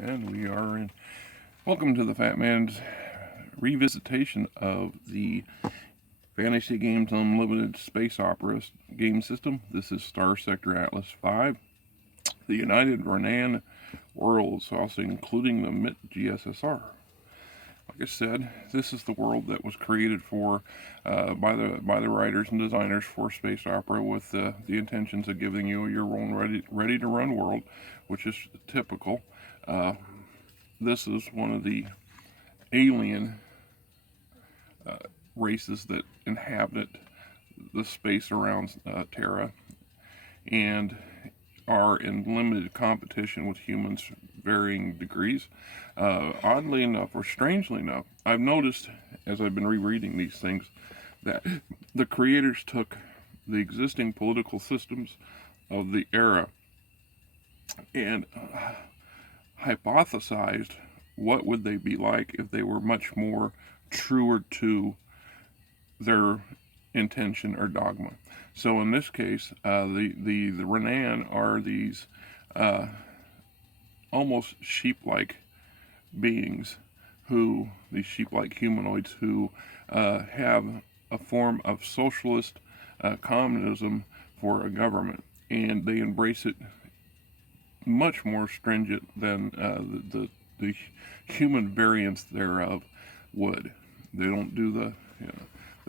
And we are in. Welcome to the Fat Man's revisitation of the Fantasy Games Unlimited Space Opera game system. This is Starsector Atlas 5. The United Ranan worlds, also including the MIT GSSR. Like I said, this is the world that was created for by the writers and designers for space opera, with the intentions of giving you your own ready to run world, which is typical. This is one of the alien races that inhabit the space around Terra and are in limited competition with humans, varying degrees. Oddly enough, or strangely enough, I've noticed as I've been rereading these things that the creators took the existing political systems of the era and hypothesized what would they be like if they were much more truer to their intention or dogma. So in this case, the Ranan are these almost sheep-like beings, these sheep-like humanoids who have a form of socialist communism for a government, and they embrace it much more stringent than the human variants thereof would. They don't do the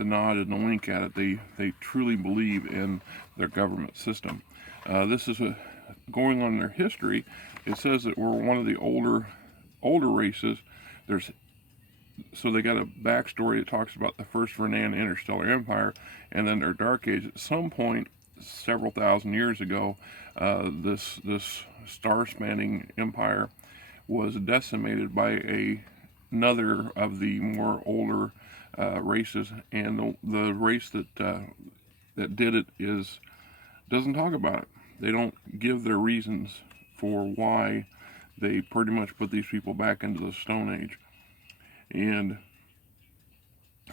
nod and the wink at it. They truly believe in their government system. This is going on their history. It says that we're one of the older races. So they got a backstory that talks about the first Ranan interstellar empire and then their dark age. At some point, several thousand years ago, this star-spanning empire was decimated by another of the more older races, and the race that did it doesn't talk about it. They don't give their reasons for why they pretty much put these people back into the Stone Age. And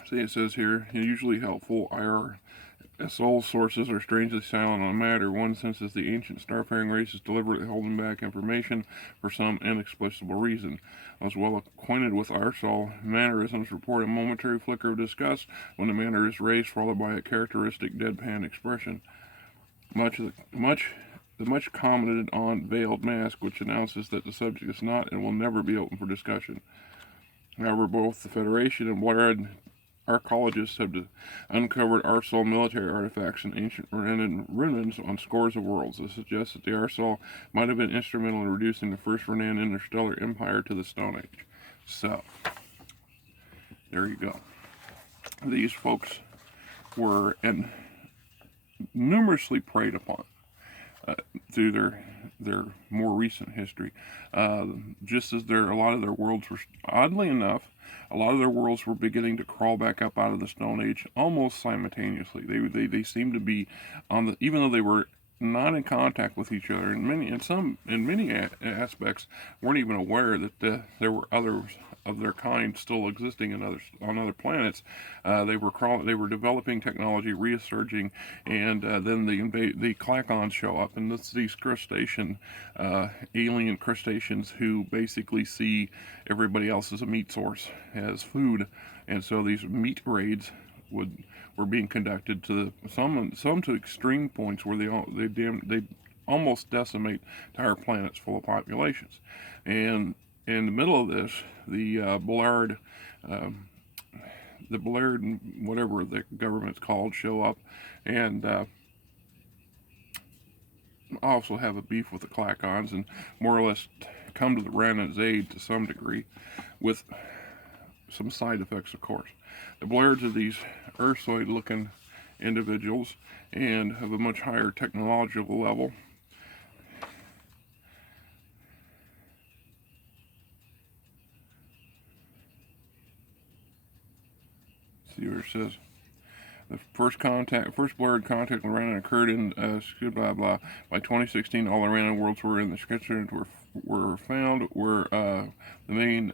see, it says here, usually helpful IRSO sources are strangely silent on the matter. One senses the ancient starfaring races deliberately holding back information for some inexplicable reason. Those well acquainted with RSO mannerisms report a momentary flicker of disgust when the manner is raised, followed by a characteristic deadpan expression. The much commented on veiled mask, which announces that the subject is not and will never be open for discussion. However, both the Federation and Blarad archaeologists have uncovered Arsal military artifacts and ancient remnants on scores of worlds. This suggests that the Arsal might have been instrumental in reducing the first Ranan interstellar empire to the Stone Age. So, there you go. These folks were numerously preyed upon through their more recent history. Just as a lot of their worlds were, oddly enough, a lot of their worlds were beginning to crawl back up out of the Stone Age almost simultaneously. They seemed to be even though they were not in contact with each other, in many aspects, weren't even aware that there were others of their kind still existing on other planets. They were developing technology, resurging, and then the Klackons show up, and it's these alien crustaceans who basically see everybody else as a meat source, as food, and so these meat raids were being conducted to some to extreme points where they almost decimate entire planets full of populations. And in the middle of this, the Blarad, whatever the government's called, show up, and also have a beef with the Klackons, and more or less come to the Ranan's aid to some degree, with some side effects, of course. The Blarads are these Ursoid-looking individuals and have a much higher technological level. See what it says. The first Blarad contact with Ranan occurred in blah blah. By 2016, all the Ranan worlds were in the sketch were found where the main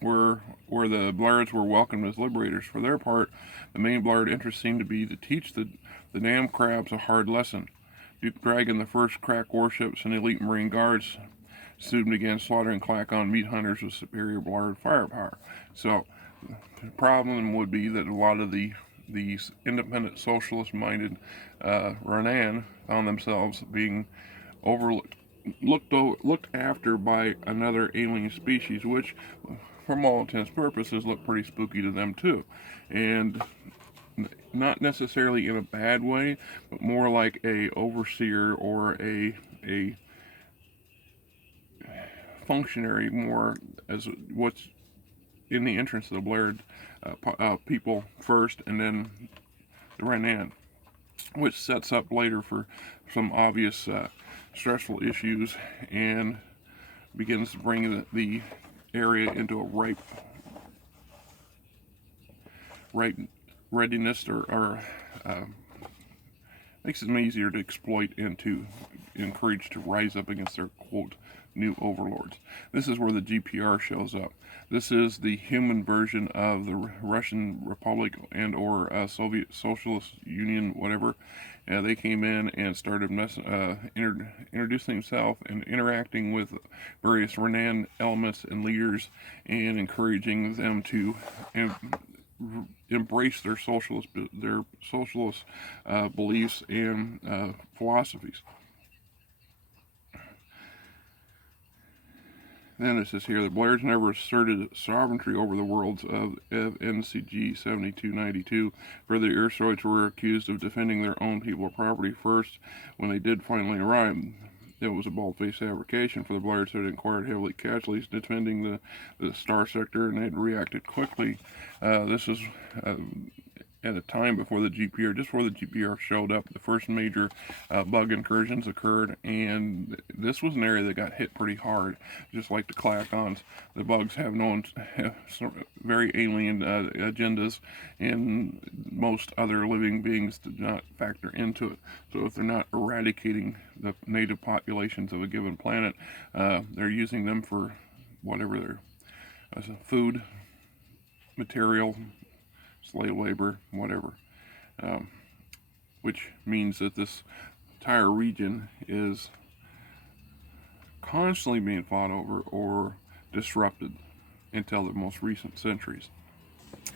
where the Blarads were welcomed as liberators. For their part, the main Blarad interest seemed to be to teach the damn crabs a hard lesson. Duke Dragon, the first crack warships and elite Marine guards soon began slaughtering Klackon meat hunters with superior Blarad firepower. So the problem would be that a lot of these independent socialist-minded Ranan found themselves being looked after by another alien species, which, from all intents and purposes, looked pretty spooky to them too, and not necessarily in a bad way, but more like a overseer or a functionary, more as what's in the interest of the Blarad people first, and then the Ranan, which sets up later for some obvious stressful issues and begins to bring the area into a ripe readiness, or makes them easier to exploit and to encourage to rise up against their, quote, new overlords. This is where the GPR shows up. This is the human version of the Russian Republic and or Soviet Socialist Union, whatever. They came in and started introducing themselves and interacting with various Ranan elements and leaders and encouraging them to embrace their socialist beliefs and philosophies. Then it says here, the Blairs never asserted sovereignty over the worlds of NCG 7292. Further, the Ursoids were accused of defending their own people or property first. When they did finally arrive, it was a bald-faced fabrication, for the Blairs had acquired heavily casualties defending the Starsector, and they had reacted quickly. This was at a time before the GPR, just before the GPR showed up. The first major bug incursions occurred, and this was an area that got hit pretty hard, just like the Klackons. The bugs have very alien agendas, and most other living beings do not factor into it. So if they're not eradicating the native populations of a given planet, they're using them for whatever they're food, material, slave labor, whatever, which means that this entire region is constantly being fought over or disrupted until the most recent centuries,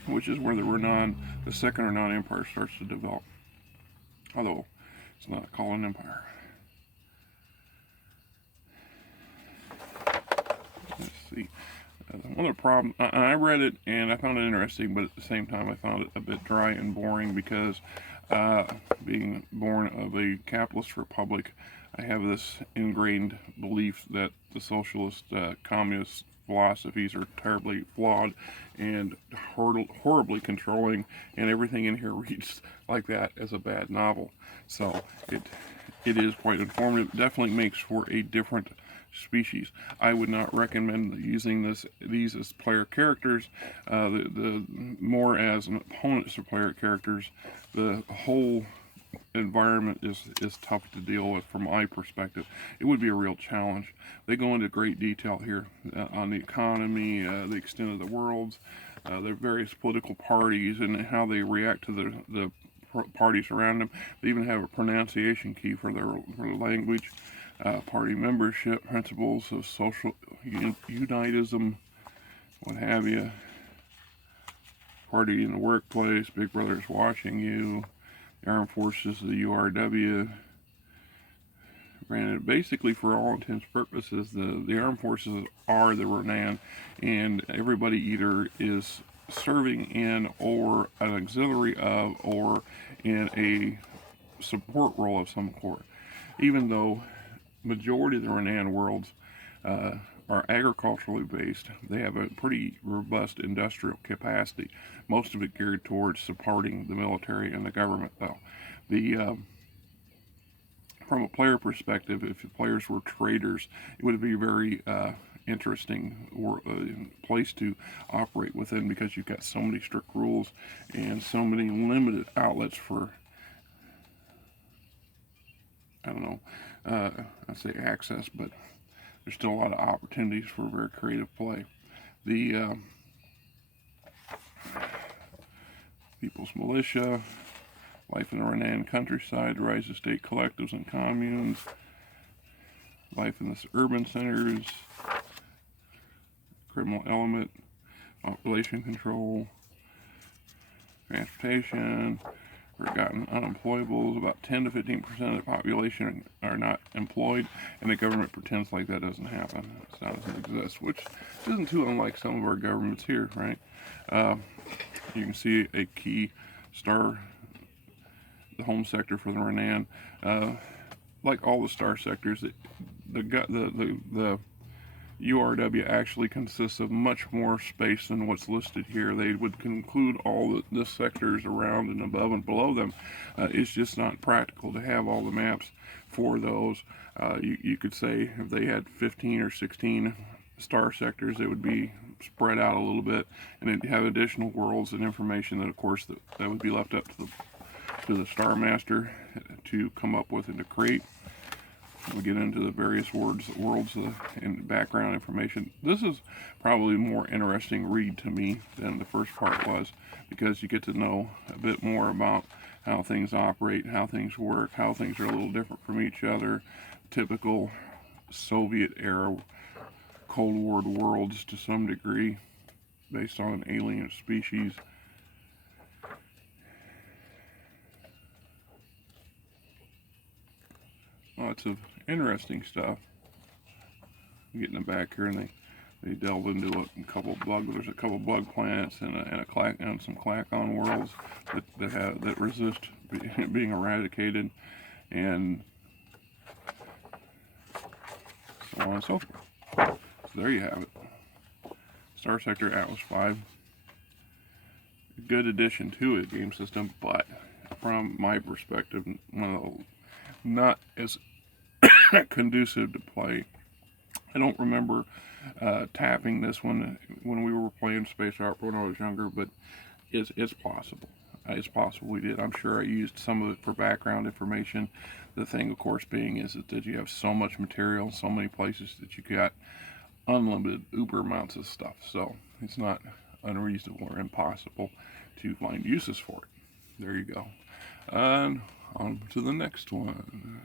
which is where the second Ranan Empire starts to develop, although it's not called an empire. Let's see. One of the problems, I read it and I found it interesting, but at the same time I found it a bit dry and boring because being born of a capitalist republic, I have this ingrained belief that the socialist, communist philosophies are terribly flawed and horribly controlling, and everything in here reads like that as a bad novel. So it is quite informative. It definitely makes for a different species. I would not recommend using these as player characters. The more as opponents of player characters. The whole environment is tough to deal with from my perspective. It would be a real challenge. They go into great detail here on the economy, the extent of the worlds, the various political parties, and how they react to the parties around them. They even have a pronunciation key for their language. Party membership, principles of social unitism, what have you. Party in the workplace, Big Brother's watching you, the armed forces of the URW. Granted, basically for all intents and purposes, the armed forces are the Ranan, and everybody either is serving in or an auxiliary of or in a support role of some sort. Even though majority of the Ranan worlds are agriculturally based, they have a pretty robust industrial capacity, most of it geared towards supporting the military and the government, though. From a player perspective, if the players were traders, it would be a very interesting place to operate within, because you've got so many strict rules and so many limited outlets for, I don't know, I'd say access, but there's still a lot of opportunities for very creative play. The People's Militia, life in the Ranan countryside, rise of state collectives and communes, life in the urban centers, criminal element, population control, transportation, forgotten unemployables. About 10 to 15% of the population are not employed, and the government pretends like that doesn't happen. It doesn't exist, which isn't too unlike some of our governments here, right? You can see a key star, the home sector for the Ranan. Like all the star sectors, the URW actually consists of much more space than what's listed here. They would conclude all the sectors around and above and below them. It's just not practical to have all the maps for those. You could say if they had 15 or 16 star sectors, they would be spread out a little bit, and they'd have additional worlds and information that, of course, that would be left up to the Star Master to come up with and to create. We get into the various worlds and background information. This is probably a more interesting read to me than the first part was, because you get to know a bit more about how things operate, how things work, how things are a little different from each other. Typical Soviet era Cold War worlds to some degree, based on an alien species. Lots of interesting stuff. Getting them back here, and they delve into a couple there's a couple bug planets and some Klackon worlds that resist being eradicated, and so on and so forth. So there you have it. Starsector Atlas 5. Good addition to the game system, but from my perspective, not as conducive to play. I don't remember tapping this one when we were playing Space Opera when I was younger, but it's possible. It's possible we did. I'm sure I used some of it for background information. The thing, of course, being is that you have so much material, so many places that you got unlimited uber amounts of stuff. So it's not unreasonable or impossible to find uses for it. There you go. And on to the next one.